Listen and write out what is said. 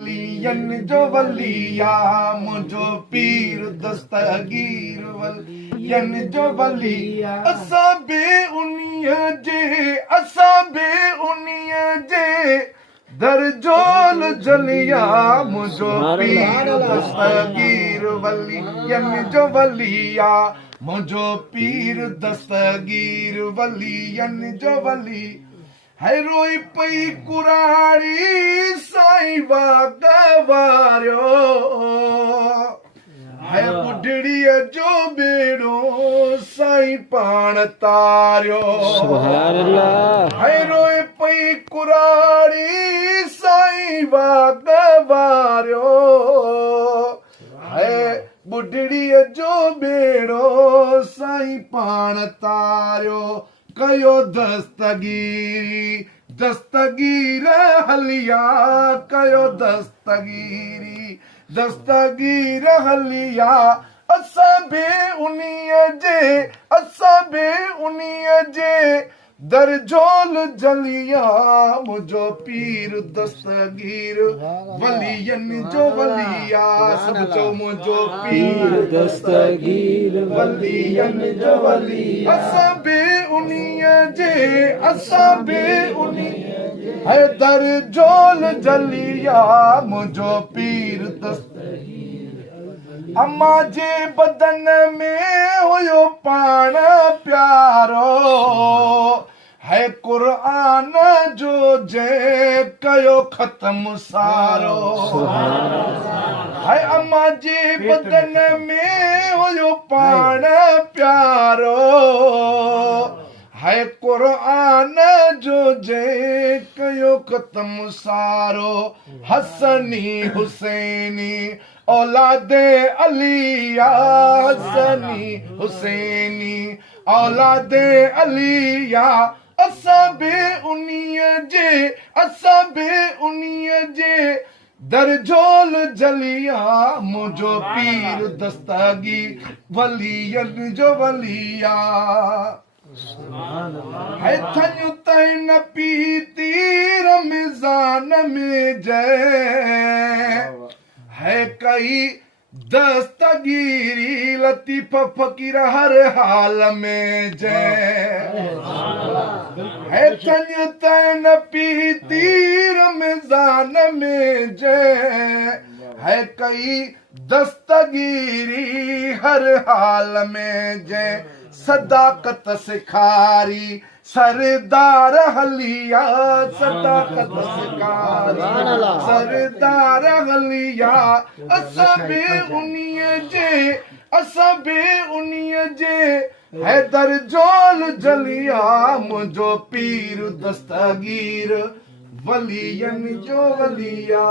वलियन जो वलिया मुझो पीर दस्तगीर वलियन जो वलिया असा बे उनिय जे दरजोल जलिया मुझो पीर दस्तगीर वलियन जो वलिया मुझो पीर दस्तगीर वलियन जो वली है रोई पई कुराड़ी साईं वागवारियो है बुढ़ड़ीअ जो बेड़ो साईं पाण तारियो सुभान अल्लाह। है रोई पई कुराड़ी साईं वागवारियो है बुढ़ड़ीअ जो बेड़ो साईं पाण तारियो कयो दस्तगीर हलिया कयो दस्तगीर हलिया असां बे उन्हीअ जे दरजोल जलिया मुझो पीर दस्तगीर वलियन जो वलिया सब चो मुझो पीर दस्तगीर वलियन जो वलिया असां बे उन्हीअ है दरजोल जलिया मुझो पीर दस्तगीर अम्मा जे बदन में हुयो पाण प्यारो है कुरान जो जे कयो ख़त्म सारो है अम्मा जे बदन में हुयो पाण प्यारो है कुरान जो जे कयो ख़त्म सारो हसनी हुसैनी औलादे अलिया हसनी हुसैनी औलादे अलिया असां बे उन्हीअ जे दरजोल जलिया मुझो पीर दस्तगीर वलियन जो वलिया है थन तै न पीती रमजान में जय है कई दस्तगीरी लतीफ फकीर हर हाल में जय है थन तै न पीती रमजान में जय है कई दस्तगीरी हर हाल में जय सदाकत सिखारी सरदार हलिया सदाकत सिखारी सरदार हलिया असां बे उन्हीअ जे है दरजोल जलिया मुझो पीर दस्तगीर वलियन जो वलिया